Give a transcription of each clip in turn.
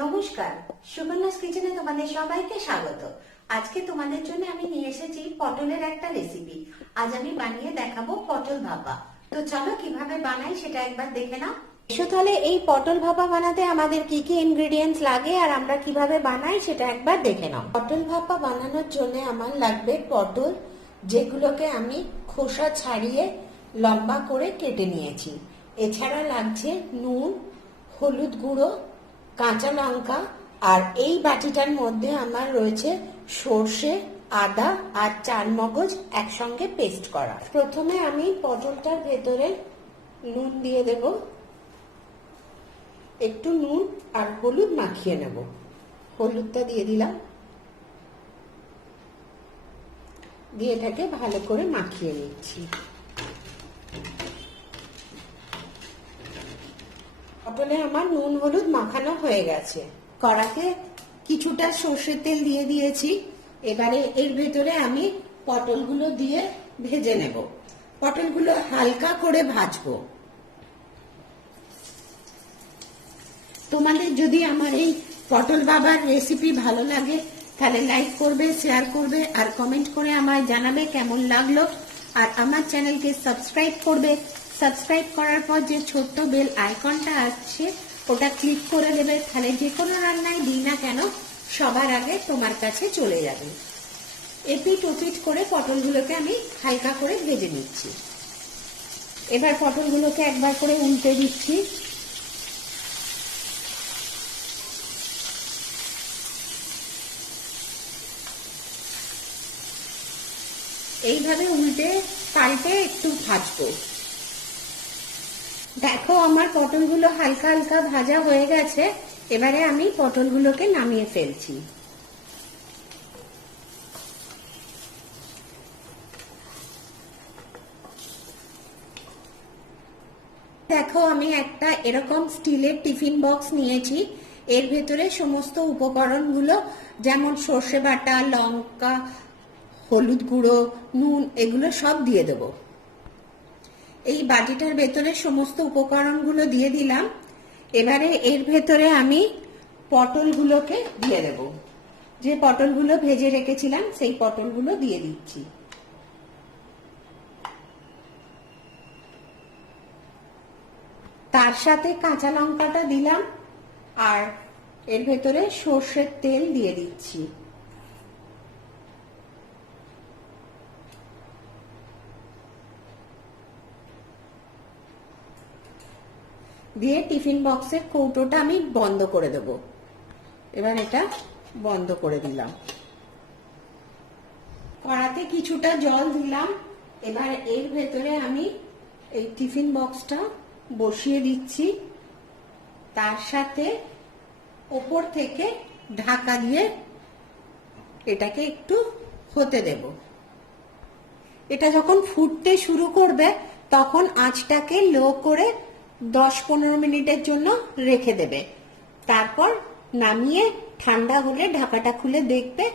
নমস্কার সুকন্যাস কিচেনে তোমাদের সবাইকে স্বাগত। আজকে তোমাদের জন্য আমি নিয়ে এসেছি পটলের একটা রেসিপি আজ আমি বানিয়ে দেখাবো পটল ভাপা। তো চলো কীভাবে বানাই সেটা একবার দেখে নাও। এসো তাহলে এই পটল ভাপা বানাতে আমাদের কি কি ইনগ্রেডিয়েন্টস লাগে আর আমরা কীভাবে বানাই সেটা একবার দেখে নাও। পটল ভাপা বানানোর জন্য আমার লাগবে পটল, যেগুলোকে আমি খোসা ছাড়িয়ে লম্বা করে কেটে নিয়েছি। এছাড়া লাগছে নুন, হলুদ গুঁড়ো কাঁচা লঙ্কা আর এই বাটিটার মধ্যে আমার রয়েছে সর্ষে, আদা আর চার মগজ একসঙ্গে পেস্ট করা। প্রথমে আমি পটলটার ভেতরে নুন দিয়ে দেব। একটু নুন আর হলুদ মাখিয়ে নেব। হলুদটা দিয়ে দিলাম। দিয়ে এটাকে ভালো করে মাখিয়ে নিচ্ছি। পটলে আমার নুন হলুদ মাখানো হয়ে গেছে। কড়াতে কিছুটা সর্ষের তেল দিয়ে দিয়েছি। এবারে এর ভেতরে আমি পটলগুলো দিয়ে ভেজে নেব। পটলগুলো হালকা করে ভাজবো। তোমাদের যদি আমার এই পটল বাবার রেসিপি ভালো লাগে, তাহলে লাইক করবে শেয়ার করবে, আর কমেন্ট করে আমায় জানাবে কেমন লাগল। আর আমার চ্যানেলকে সাবস্ক্রাইব করবে। সাবস্ক্রাইব করার পর যে ছোট্ট বেল আইকনটা আসছে ওটা ক্লিক করে দেবে তাহলে যে কোনো রান্নায় দিই না কেন, সবার আগে তোমার কাছে চলে যাবে। এপিট ওপিট করে পটলগুলোকে আমি হালকা করে ভেজে নিচ্ছি। এবার পটলগুলোকে একবার করে উল্টে দিচ্ছি। এইভাবে উল্টে পাল্টে একটু ভাজবো। দেখো, আমার পটলগুলো হালকা হালকা ভাজা হয়ে গেছে। এবারে আমি পটলগুলোকে নামিয়ে ফেলছি। দেখো, আমি একটা এরকম স্টিলের টিফিন বক্স নিয়েছি। এর ভেতরে সমস্ত উপকরণগুলো যেমন সর্ষে বাটা, লঙ্কা, হলুদ গুঁড়ো, নুন, এগুলো সব দিয়ে দেব। এই বাটিটার ভেতরে সমস্ত উপকরণগুলো দিয়ে দিলাম। এবারে এর ভেতরে আমি পটলগুলোকে দিয়ে দেব। যে পটলগুলো ভেজে রেখেছিলাম, সেই পটলগুলো দিয়ে দিচ্ছি। তার সাথে কাঁচা লঙ্কাটা দিলাম, আর এর ভেতরে সর্ষের তেল দিয়ে দিচ্ছি। দিয়ে টিফিন বক্সের কৌটোটা আমি বন্ধ করে দেব। এবার এটা বন্ধ করে দিলাম। কড়াতে কিছুটা জল দিলাম। এবার এর ভেতরে আমি এই টিফিন বক্সটা বসিয়ে দিচ্ছি। তার সাথে ওপর থেকে ঢাকা দিয়ে এটাকে একটু হতে দেব। এটা যখন ফুটতে শুরু করবে, তখন আঁচটাকে লো করে দশ পনেরো মিনিটের জন্য রেখে দেবে। তারপর নামিয়ে ঠান্ডা হলে ঢাকাটা খুলে দেখবে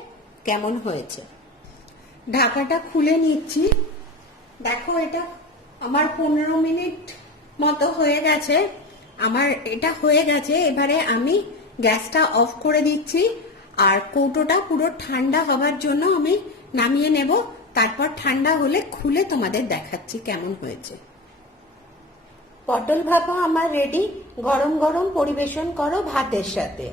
কেমন হয়েছে। ঢাকাটা খুলে নিচ্ছি। দেখো এটা আমার পনেরো মিনিট মতো হয়ে গেছে। আমার এটা হয়ে গেছে। এবারে আমি গ্যাসটা অফ করে দিচ্ছি আর কৌটোটা পুরো ঠান্ডা হবার জন্য আমি নামিয়ে নেব। তারপর ঠান্ডা হলে খুলে তোমাদের দেখাচ্ছি কেমন হয়েছে। পটল ভাপা আমার রেডি গরম গরম পরিবেশন করো ভাতের সাথে।